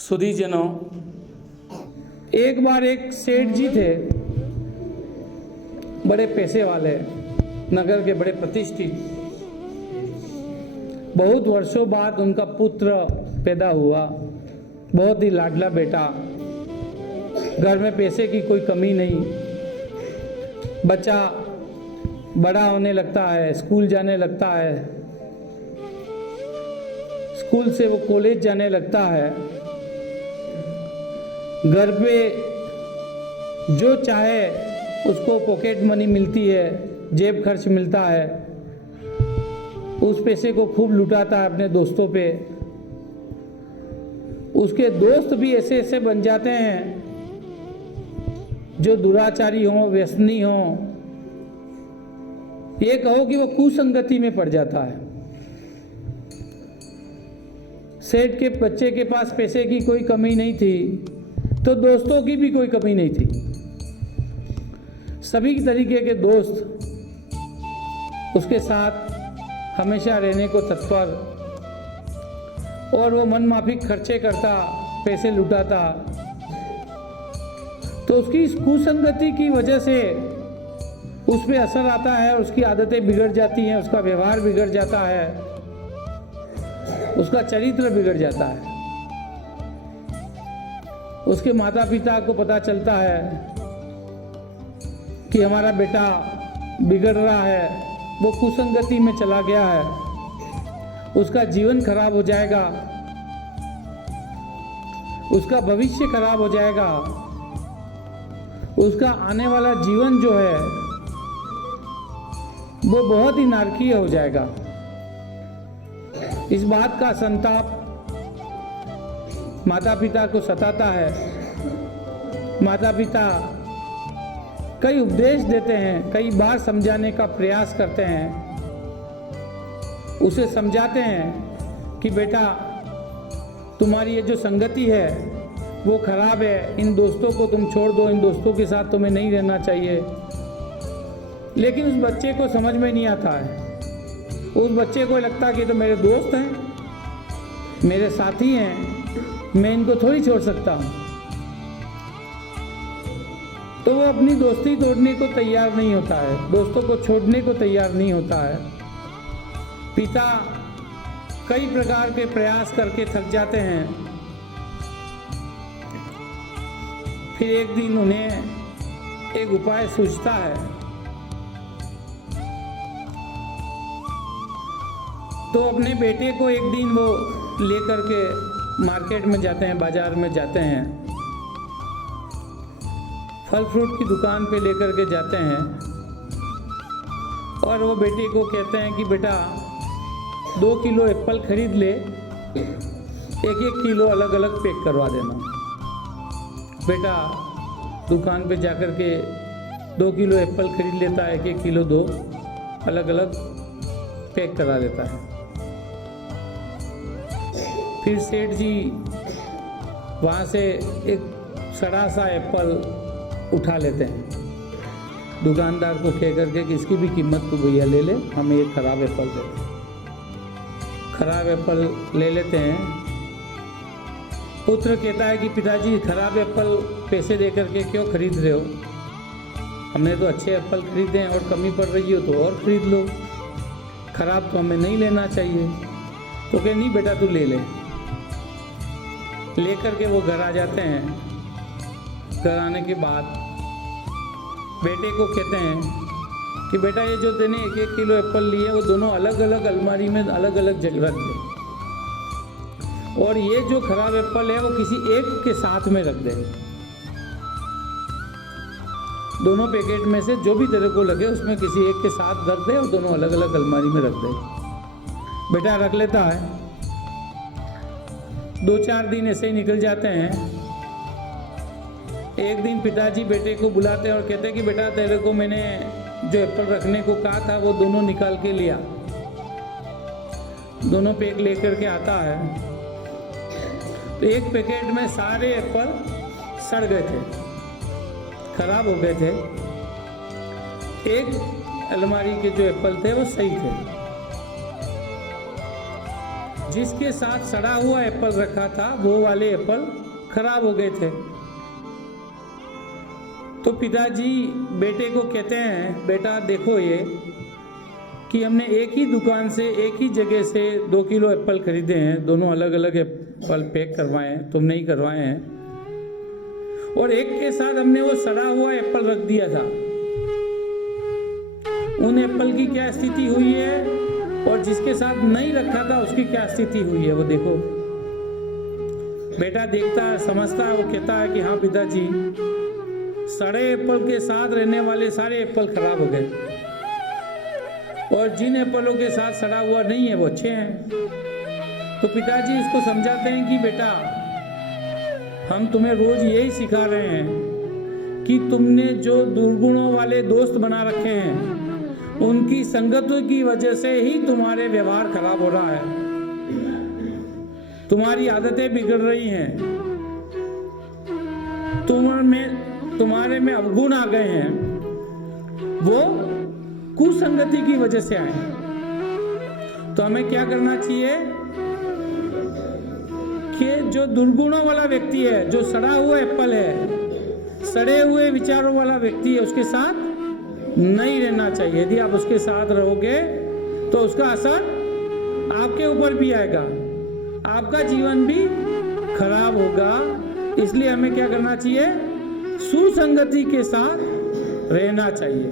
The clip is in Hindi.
सुधीजनों, एक बार एक सेठ जी थे, बड़े पैसे वाले, नगर के बड़े प्रतिष्ठित। बहुत वर्षों बाद उनका पुत्र पैदा हुआ, बहुत ही लाडला बेटा। घर में पैसे की कोई कमी नहीं। बच्चा बड़ा होने लगता है, स्कूल जाने लगता है, स्कूल से वो कॉलेज जाने लगता है। घर पे जो चाहे उसको पॉकेट मनी मिलती है, जेब खर्च मिलता है। उस पैसे को खूब लुटाता है अपने दोस्तों पे। उसके दोस्त भी ऐसे ऐसे बन जाते हैं जो दुराचारी हों, व्यसनी हों। ये कहो कि वो कुसंगति में पड़ जाता है। सेठ के बच्चे के पास पैसे की कोई कमी नहीं थी, तो दोस्तों की भी कोई कमी नहीं थी। सभी तरीके के दोस्त उसके साथ हमेशा रहने को तत्पर, और वो मनमाफिक खर्चे करता, पैसे लुटाता। तो उसकी इस कुसंगति की वजह से उस पर असर आता है, उसकी आदतें बिगड़ जाती हैं, उसका व्यवहार बिगड़ जाता है, उसका चरित्र बिगड़ जाता है। उसके माता पिता को पता चलता है कि हमारा बेटा बिगड़ रहा है, वो कुसंगति में चला गया है, उसका जीवन खराब हो जाएगा, उसका भविष्य खराब हो जाएगा, उसका आने वाला जीवन जो है वो बहुत ही नारकीय हो जाएगा। इस बात का संताप माता पिता को सताता है। माता पिता कई उपदेश देते हैं, कई बार समझाने का प्रयास करते हैं, उसे समझाते हैं कि बेटा तुम्हारी ये जो संगति है वो खराब है, इन दोस्तों को तुम छोड़ दो, इन दोस्तों के साथ तुम्हें नहीं रहना चाहिए। लेकिन उस बच्चे को समझ में नहीं आता है। उस बच्चे को लगता है कि तो मेरे दोस्त हैं, मेरे साथी हैं, मैं इनको थोड़ी छोड़ सकता हूँ। तो वो अपनी दोस्ती तोड़ने को तैयार नहीं होता है, दोस्तों को छोड़ने को तैयार नहीं होता है। पिता कई प्रकार के प्रयास करके थक जाते हैं। फिर एक दिन उन्हें एक उपाय सूझता है। तो अपने बेटे को एक दिन वो लेकर के मार्केट में जाते हैं, बाजार में जाते हैं, फल फ्रूट की दुकान पे लेकर के जाते हैं, और वो बेटे को कहते हैं कि बेटा 2 किलो एप्पल खरीद ले, 1-1 किलो अलग अलग पैक करवा देना। बेटा दुकान पे जाकर के 2 किलो एप्पल खरीद लेता है, 1-1 किलो 2 अलग अलग पैक करा देता है। फिर सेठ जी वहाँ से एक सड़ा सा एप्पल उठा लेते हैं। दुकानदार को कह करके कि इसकी भी कीमत तो भैया ले ले, हमें एक ख़राब एप्पल दे दे। ख़राब एप्पल ले लेते हैं। पुत्र कहता है कि पिताजी ख़राब एप्पल पैसे दे करके क्यों खरीद रहे हो? हमने तो अच्छे एप्पल खरीदे हैं, और कमी पड़ रही हो तो और ख़रीद लो, ख़राब तो हमें नहीं लेना चाहिए। तो कहे नहीं बेटा तू ले ले। लेकर के वो घर आ जाते हैं। घर आने के बाद बेटे को कहते हैं कि बेटा ये जो तूने 1-1 किलो एप्पल लिए वो दोनों अलग अलग अलमारी में अलग अलग जगह रख दे, और ये जो खराब एप्पल है वो किसी एक के साथ में रख दे। दोनों पैकेट में से जो भी तेरे को लगे उसमें किसी एक के साथ रख दे, और दोनों अलग अलग अलमारी में रख दे। बेटा रख लेता है। 2-4 दिन ऐसे ही निकल जाते हैं। एक दिन पिताजी बेटे को बुलाते हैं और कहते हैं कि बेटा तेरे को मैंने जो एप्पल रखने को कहा था वो दोनों निकाल के लिया। दोनों पैक लेकर के आता है, तो एक पैकेट में सारे एप्पल सड़ गए थे, खराब हो गए थे। एक अलमारी के जो एप्पल थे वो सही थे। जिसके साथ सड़ा हुआ एप्पल रखा था वो वाले एप्पल खराब हो गए थे। तो पिताजी बेटे को कहते हैं, बेटा देखो ये कि हमने एक ही दुकान से एक ही जगह से 2 किलो एप्पल खरीदे हैं, दोनों अलग अलग एप्पल पैक करवाए हैं, तुमने ही करवाए हैं, और एक के साथ हमने वो सड़ा हुआ एप्पल रख दिया था। उन एप्पल की क्या स्थिति हुई है और जिसके साथ नहीं रखा था उसकी क्या स्थिति हुई है वो देखो। बेटा देखता है, समझता है, वो कहता है कि हाँ पिताजी, सड़े एप्पल के साथ रहने वाले सारे एप्पल खराब हो गए और जिन एप्पलों के साथ सड़ा हुआ नहीं है वो अच्छे हैं। तो पिताजी उसको समझाते हैं कि बेटा, हम तुम्हें रोज यही सिखा रहे हैं कि तुमने जो दुर्गुणों वाले दोस्त बना रखे हैं उनकी संगतों की वजह से ही तुम्हारे व्यवहार खराब हो रहा है, तुम्हारी आदतें बिगड़ रही हैं, तुम्हारे में अवगुण आ गए हैं, वो कुसंगति की वजह से आए हैं। तो हमें क्या करना चाहिए कि जो दुर्गुणों वाला व्यक्ति है, जो सड़ा हुआ एप्पल है, सड़े हुए विचारों वाला व्यक्ति है, उसके साथ नहीं रहना चाहिए। यदि आप उसके साथ रहोगे तो उसका असर आपके ऊपर भी आएगा, आपका जीवन भी खराब होगा। इसलिए हमें क्या करना चाहिए, सुसंगति के साथ रहना चाहिए।